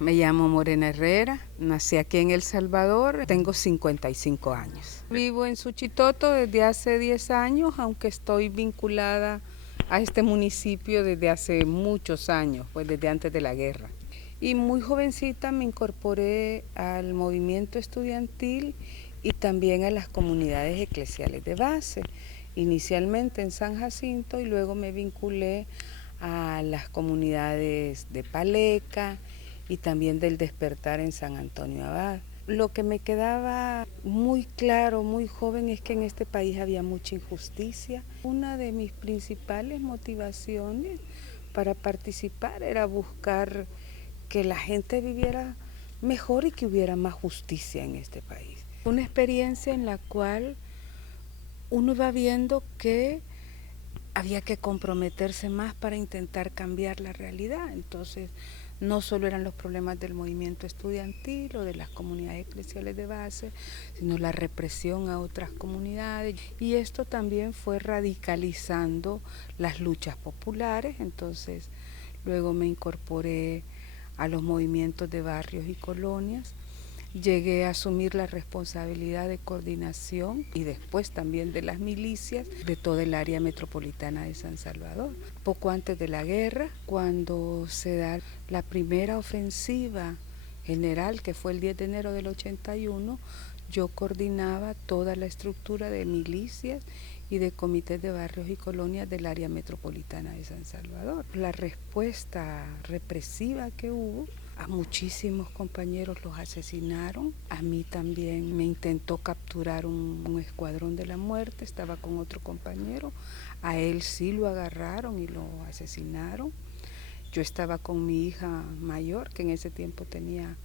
Me llamo Morena Herrera, nací aquí en El Salvador, tengo 55 años. Vivo en Suchitoto desde hace 10 años, aunque estoy vinculada a este municipio desde hace muchos años, pues desde antes de la guerra. Y muy jovencita me incorporé al movimiento estudiantil y también a las comunidades eclesiales de base, inicialmente en San Jacinto y luego me vinculé a las comunidades de Paleca y también del Despertar en San Antonio Abad. Lo que me quedaba muy claro, muy joven, es que en este país había mucha injusticia. Una de mis principales motivaciones para participar era buscar que la gente viviera mejor y que hubiera más justicia en este país. Una experiencia en la cual uno va viendo que había que comprometerse más para intentar cambiar la realidad. Entonces, no solo eran los problemas del movimiento estudiantil o de las comunidades eclesiales de base, sino la represión a otras comunidades. Y esto también fue radicalizando las luchas populares. Entonces, luego me incorporé a los movimientos de barrios y colonias. Llegué a asumir la responsabilidad de coordinación y después también de las milicias de toda el área metropolitana de San Salvador. Poco antes de la guerra, cuando se da la primera ofensiva general, que fue el 10 de enero del 81, yo coordinaba toda la estructura de milicias y de comités de barrios y colonias del área metropolitana de San Salvador. La respuesta represiva que hubo, a muchísimos compañeros los asesinaron, a mí también me intentó capturar un escuadrón de la muerte, estaba con otro compañero, a él sí lo agarraron y lo asesinaron. Yo estaba con mi hija mayor, que en ese tiempo tenía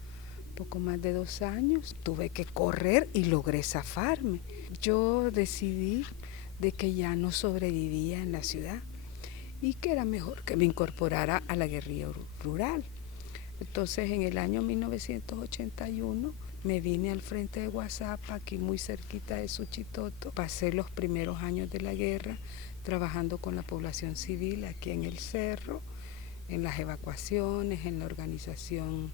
poco más de 2 años, tuve que correr y logré zafarme. Yo decidí de que ya no sobrevivía en la ciudad y que era mejor que me incorporara a la guerrilla rural. Entonces, en el año 1981 me vine al frente de Guazapa, aquí muy cerquita de Suchitoto. Pasé los primeros años de la guerra trabajando con la población civil aquí en el cerro, en las evacuaciones, en la organización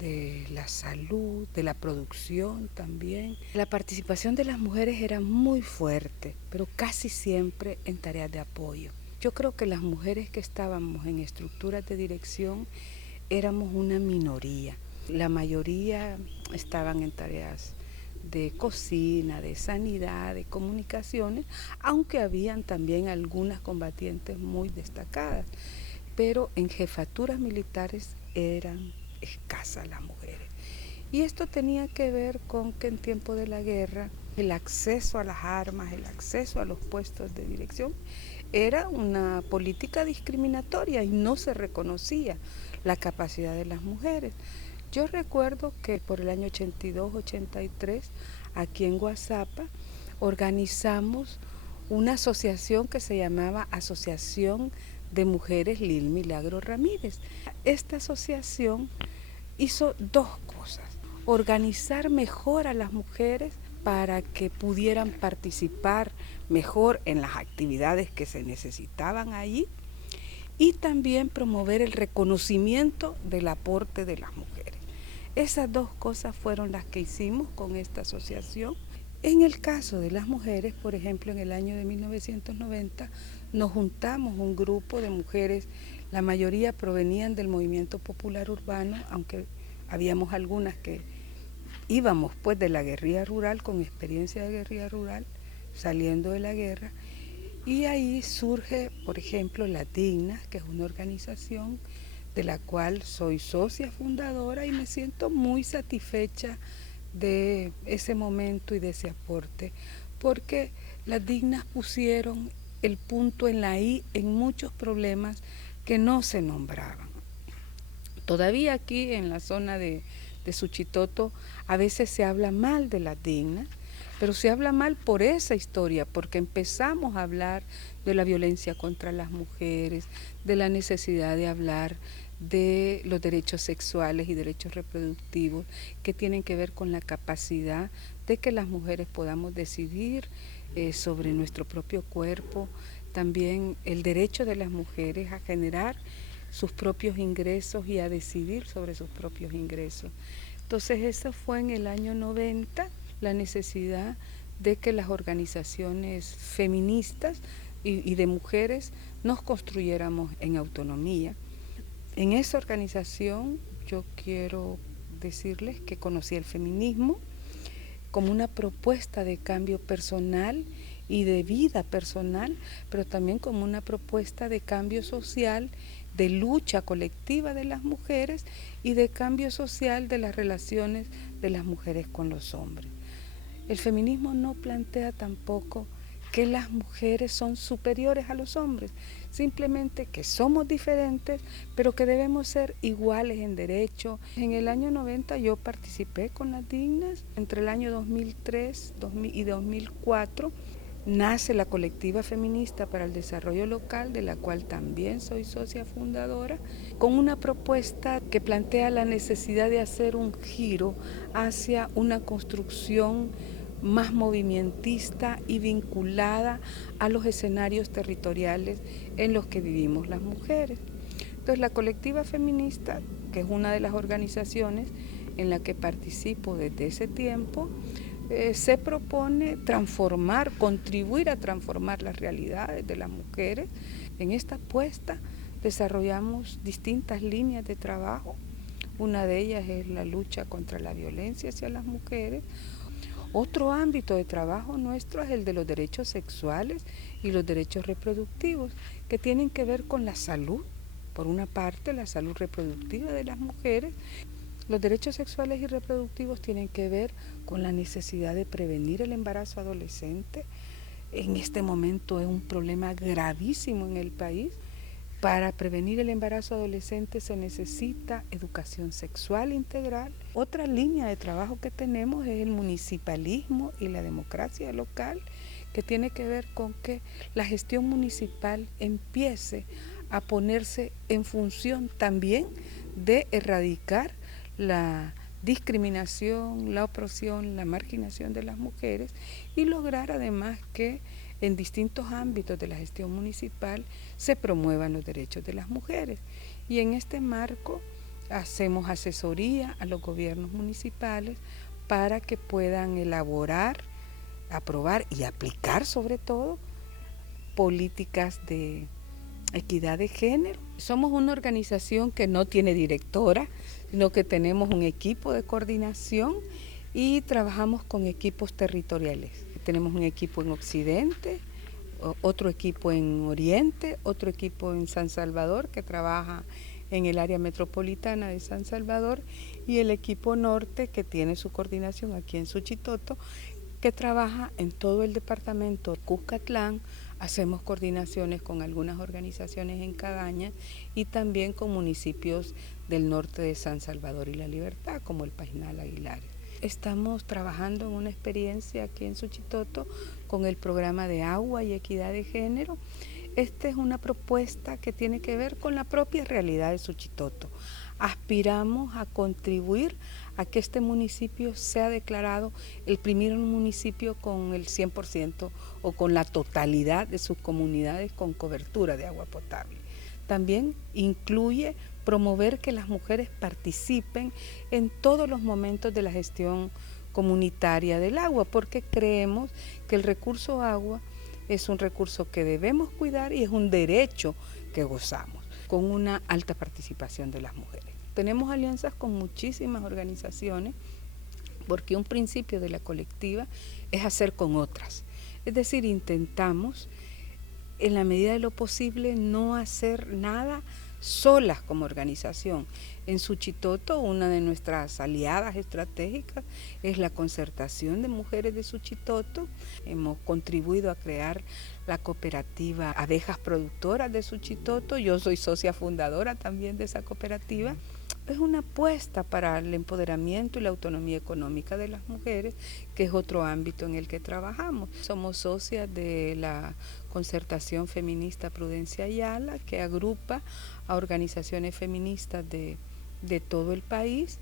de la salud, de la producción también. La participación de las mujeres era muy fuerte, pero casi siempre en tareas de apoyo. Yo creo que las mujeres que estábamos en estructuras de dirección éramos una minoría. La mayoría estaban en tareas de cocina, de sanidad, de comunicaciones, aunque habían también algunas combatientes muy destacadas, pero en jefaturas militares eran escasas las mujeres. Y esto tenía que ver con que en tiempo de la guerra el acceso a las armas, el acceso a los puestos de dirección era una política discriminatoria y no se reconocía la capacidad de las mujeres. Yo recuerdo que por el año 82-83, aquí en Guazapa, organizamos una asociación que se llamaba Asociación de Mujeres Lil Milagro Ramírez. Esta asociación hizo 2 cosas: organizar mejor a las mujeres para que pudieran participar mejor en las actividades que se necesitaban allí, y también promover el reconocimiento del aporte de las mujeres. Esas 2 cosas fueron las que hicimos con esta asociación. En el caso de las mujeres, por ejemplo, en el año de 1990 nos juntamos un grupo de mujeres, la mayoría provenían del movimiento popular urbano, aunque habíamos algunas que íbamos pues de la guerrilla rural, con experiencia de guerrilla rural, saliendo de la guerra, y ahí surge, por ejemplo, Las Dignas, que es una organización de la cual soy socia fundadora y me siento muy satisfecha de ese momento y de ese aporte, porque Las Dignas pusieron el punto en la I en muchos problemas que no se nombraban. Todavía aquí en la zona de Suchitoto a veces se habla mal de Las Dignas, pero se habla mal por esa historia, porque empezamos a hablar de la violencia contra las mujeres, de la necesidad de hablar de los derechos sexuales y derechos reproductivos que tienen que ver con la capacidad de que las mujeres podamos decidir sobre nuestro propio cuerpo, también el derecho de las mujeres a generar sus propios ingresos y a decidir sobre sus propios ingresos. Entonces eso fue en el año 90, la necesidad de que las organizaciones feministas y de mujeres nos construyéramos en autonomía. En esa organización yo quiero decirles que conocí el feminismo como una propuesta de cambio personal y de vida personal, pero también como una propuesta de cambio social, de lucha colectiva de las mujeres y de cambio social de las relaciones de las mujeres con los hombres. El feminismo no plantea tampoco que las mujeres son superiores a los hombres, simplemente que somos diferentes, pero que debemos ser iguales en derecho. En el año 90 yo participé con las Dignas, entre el año 2003 y 2004 nace la Colectiva Feminista para el Desarrollo Local, de la cual también soy socia fundadora, con una propuesta que plantea la necesidad de hacer un giro hacia una construcción más movimentista y vinculada a los escenarios territoriales en los que vivimos las mujeres. Entonces la Colectiva Feminista, que es una de las organizaciones en la que participo desde ese tiempo, se propone transformar, contribuir a transformar las realidades de las mujeres. En esta apuesta desarrollamos distintas líneas de trabajo. Una de ellas es la lucha contra la violencia hacia las mujeres. Otro ámbito de trabajo nuestro es el de los derechos sexuales y los derechos reproductivos, que tienen que ver con la salud. Por una parte, la salud reproductiva de las mujeres. Los derechos sexuales y reproductivos tienen que ver con la necesidad de prevenir el embarazo adolescente. En este momento es un problema gravísimo en el país. Para prevenir el embarazo adolescente se necesita educación sexual integral. Otra línea de trabajo que tenemos es el municipalismo y la democracia local, que tiene que ver con que la gestión municipal empiece a ponerse en función también de erradicar la discriminación, la opresión, la marginación de las mujeres y lograr además que en distintos ámbitos de la gestión municipal se promuevan los derechos de las mujeres. Y en este marco hacemos asesoría a los gobiernos municipales para que puedan elaborar, aprobar y aplicar sobre todo políticas de equidad de género. Somos una organización que no tiene directora, sino que tenemos un equipo de coordinación y trabajamos con equipos territoriales. Tenemos un equipo en Occidente, otro equipo en Oriente, otro equipo en San Salvador que trabaja en el área metropolitana de San Salvador y el equipo norte que tiene su coordinación aquí en Suchitoto, que trabaja en todo el departamento de Cuscatlán. Hacemos coordinaciones con algunas organizaciones en Cagaña y también con municipios del norte de San Salvador y La Libertad, como el Painal Aguilares. Estamos trabajando en una experiencia aquí en Suchitoto con el programa de agua y equidad de género. Esta es una propuesta que tiene que ver con la propia realidad de Suchitoto. Aspiramos a contribuir a que este municipio sea declarado el primer municipio con el 100% o con la totalidad de sus comunidades con cobertura de agua potable. También incluye promover que las mujeres participen en todos los momentos de la gestión comunitaria del agua, porque creemos que el recurso agua es un recurso que debemos cuidar y es un derecho que gozamos, con una alta participación de las mujeres. Tenemos alianzas con muchísimas organizaciones, porque un principio de la colectiva es hacer con otras. Es decir, intentamos, en la medida de lo posible, no hacer nada solas como organización. En Suchitoto, una de nuestras aliadas estratégicas es la Concertación de Mujeres de Suchitoto. Hemos contribuido a crear la cooperativa Abejas Productoras de Suchitoto. Yo soy socia fundadora también de esa cooperativa. Es una apuesta para el empoderamiento y la autonomía económica de las mujeres, que es otro ámbito en el que trabajamos. Somos socias de la Concertación Feminista Prudencia Ayala, que agrupa a organizaciones feministas de todo el país.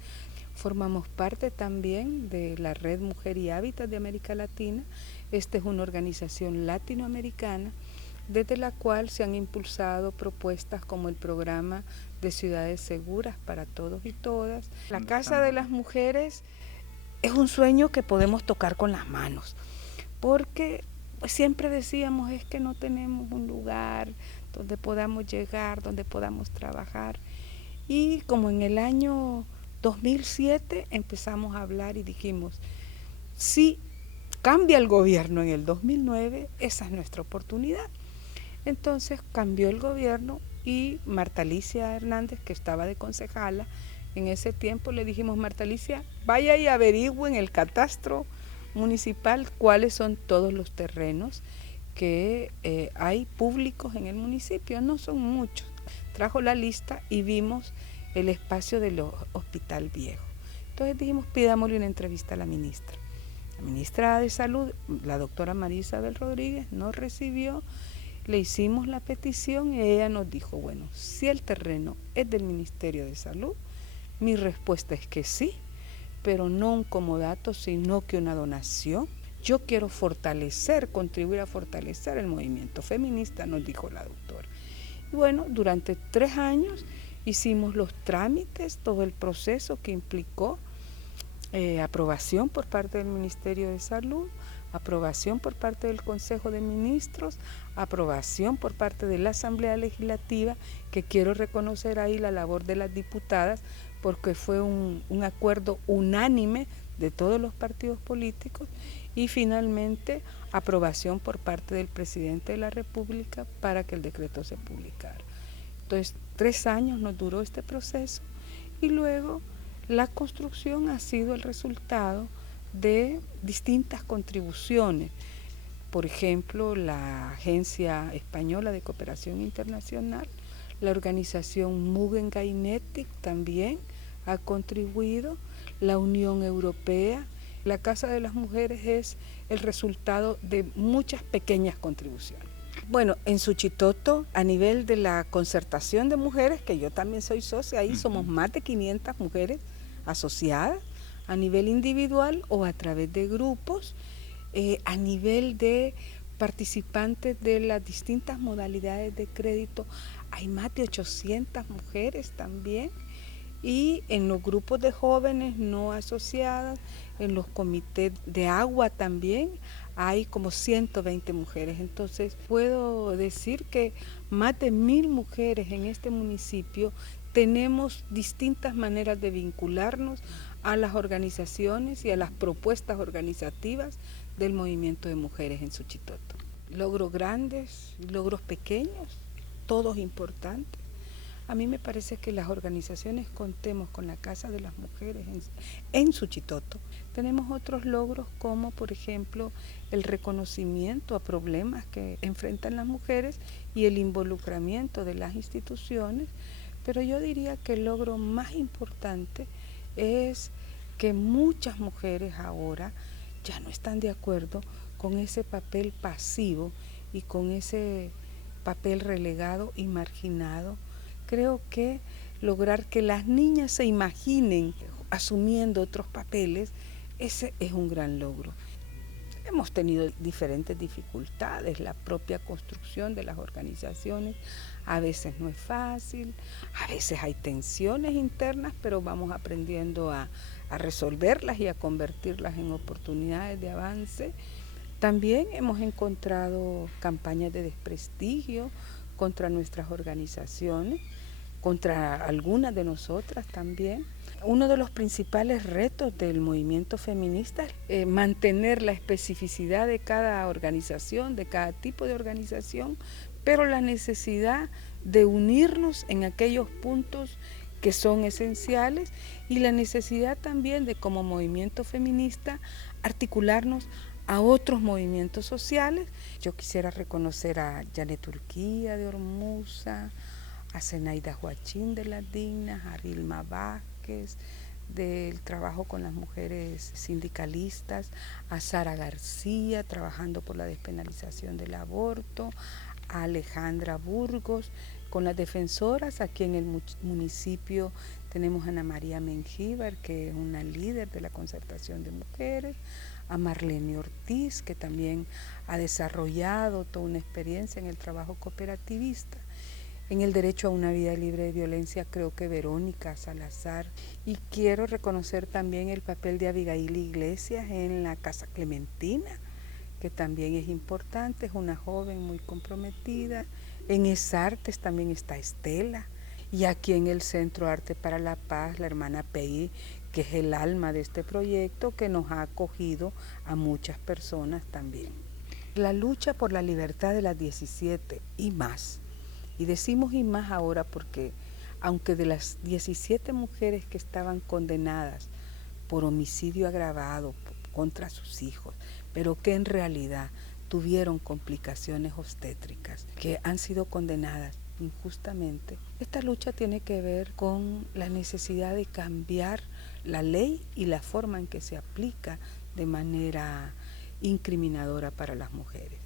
Formamos parte también de la Red Mujer y Hábitat de América Latina. Esta es una organización latinoamericana desde la cual se han impulsado propuestas como el programa de ciudades seguras para todos y todas. La Casa de las Mujeres es un sueño que podemos tocar con las manos, porque siempre decíamos es que no tenemos un lugar donde podamos llegar, donde podamos trabajar. Y como en el año 2007 empezamos a hablar y dijimos, si cambia el gobierno en el 2009, esa es nuestra oportunidad. Entonces cambió el gobierno y Marta Alicia Hernández, que estaba de concejala, en ese tiempo le dijimos, Marta Alicia, vaya y averigüe en el catastro municipal cuáles son todos los terrenos que hay públicos en el municipio, no son muchos. Trajo la lista y vimos el espacio del Hospital Viejo. Entonces dijimos, pidámosle una entrevista a la ministra. La ministra de Salud, la doctora María Isabel Rodríguez, nos recibió, le hicimos la petición y ella nos dijo, bueno, si el terreno es del Ministerio de Salud, mi respuesta es que sí, pero no un comodato, sino que una donación. Yo quiero fortalecer, contribuir a fortalecer el movimiento feminista, nos dijo la doctora. Y bueno, durante 3 años hicimos los trámites, todo el proceso que implicó aprobación por parte del Ministerio de Salud, aprobación por parte del Consejo de Ministros, aprobación por parte de la Asamblea Legislativa, que quiero reconocer ahí la labor de las diputadas, porque fue un acuerdo unánime de todos los partidos políticos, y finalmente aprobación por parte del presidente de la República para que el decreto se publicara. Entonces, 3 años nos duró este proceso y luego la construcción ha sido el resultado de distintas contribuciones. Por ejemplo, la Agencia Española de Cooperación Internacional, la organización Mugen-Gainetic también ha contribuido, la Unión Europea. La Casa de las Mujeres es el resultado de muchas pequeñas contribuciones. Bueno, en Suchitoto, a nivel de la concertación de mujeres, que yo también soy socia, ahí somos más de 500 mujeres asociadas, a nivel individual o a través de grupos, a nivel de participantes de las distintas modalidades de crédito, hay más de 800 mujeres también, y en los grupos de jóvenes no asociadas, en los comités de agua también, hay como 120 mujeres. Entonces puedo decir que más de 1000 mujeres en este municipio tenemos distintas maneras de vincularnos a las organizaciones y a las propuestas organizativas del movimiento de mujeres en Suchitoto. Logros grandes, logros pequeños, todos importantes. A mí me parece que las organizaciones contemos con la Casa de las Mujeres en Suchitoto. Tenemos otros logros como, por ejemplo, el reconocimiento a problemas que enfrentan las mujeres y el involucramiento de las instituciones, pero yo diría que el logro más importante es que muchas mujeres ahora ya no están de acuerdo con ese papel pasivo y con ese papel relegado y marginado. Creo que lograr que las niñas se imaginen asumiendo otros papeles, ese es un gran logro. Hemos tenido diferentes dificultades, la propia construcción de las organizaciones a veces no es fácil, a veces hay tensiones internas, pero vamos aprendiendo a resolverlas y a convertirlas en oportunidades de avance. También hemos encontrado campañas de desprestigio contra nuestras organizaciones, contra algunas de nosotras también. Uno de los principales retos del movimiento feminista es mantener la especificidad de cada organización, de cada tipo de organización, pero la necesidad de unirnos en aquellos puntos que son esenciales y la necesidad también de, como movimiento feminista, articularnos a otros movimientos sociales. Yo quisiera reconocer a Janet Urquía de Ormuza, a Zenaida Joachín de Las Dignas, a Vilma Vázquez del trabajo con las mujeres sindicalistas, a Sara García trabajando por la despenalización del aborto, a Alejandra Burgos con las defensoras. Aquí en el municipio tenemos a Ana María Mengíbar, que es una líder de la concertación de mujeres, a Marlene Ortiz, que también ha desarrollado toda una experiencia en el trabajo cooperativista. En el derecho a una vida libre de violencia, creo que Verónica Salazar. Y quiero reconocer también el papel de Abigail Iglesias en la Casa Clementina, que también es importante, es una joven muy comprometida. En ESARTES también está Estela. Y aquí en el Centro Arte para la Paz, la hermana Pei, que es el alma de este proyecto, que nos ha acogido a muchas personas también. La lucha por la libertad de las 17 y más. Y decimos y más ahora porque, aunque de las 17 mujeres que estaban condenadas por homicidio agravado contra sus hijos, pero que en realidad tuvieron complicaciones obstétricas, que han sido condenadas injustamente, esta lucha tiene que ver con la necesidad de cambiar la ley y la forma en que se aplica de manera incriminadora para las mujeres.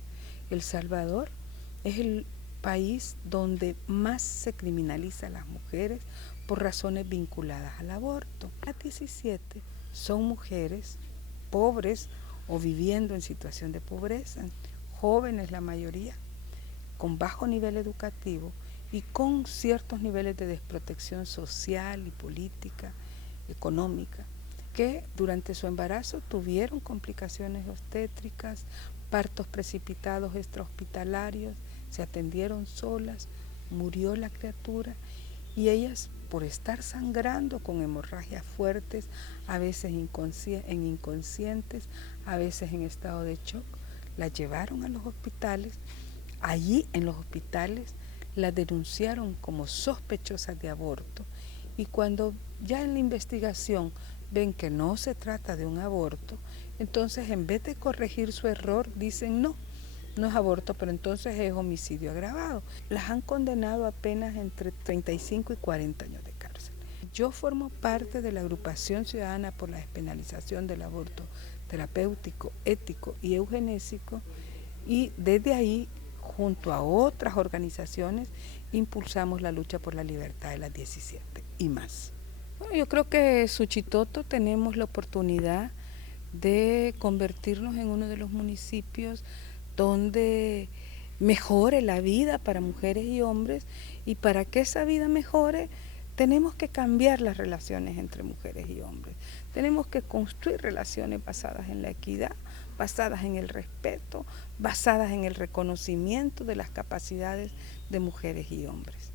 El Salvador es el país donde más se criminaliza a las mujeres por razones vinculadas al aborto. Las 17 son mujeres pobres o viviendo en situación de pobreza, jóvenes la mayoría, con bajo nivel educativo y con ciertos niveles de desprotección social y política, económica, que durante su embarazo tuvieron complicaciones obstétricas, partos precipitados extrahospitalarios, se atendieron solas, murió la criatura y ellas, por estar sangrando con hemorragias fuertes, a veces inconscientes, a veces en estado de shock, las llevaron a los hospitales. Allí en los hospitales las denunciaron como sospechosas de aborto y cuando ya en la investigación ven que no se trata de un aborto, entonces en vez de corregir su error dicen no es aborto, pero entonces es homicidio agravado. Las han condenado apenas entre 35 y 40 años de cárcel. Yo formo parte de la agrupación ciudadana por la despenalización del aborto terapéutico, ético y eugenésico y desde ahí, junto a otras organizaciones, impulsamos la lucha por la libertad de las 17 y más. Bueno, yo creo que Suchitoto tenemos la oportunidad de convertirnos en uno de los municipios donde mejore la vida para mujeres y hombres, y para que esa vida mejore tenemos que cambiar las relaciones entre mujeres y hombres, tenemos que construir relaciones basadas en la equidad, basadas en el respeto, basadas en el reconocimiento de las capacidades de mujeres y hombres.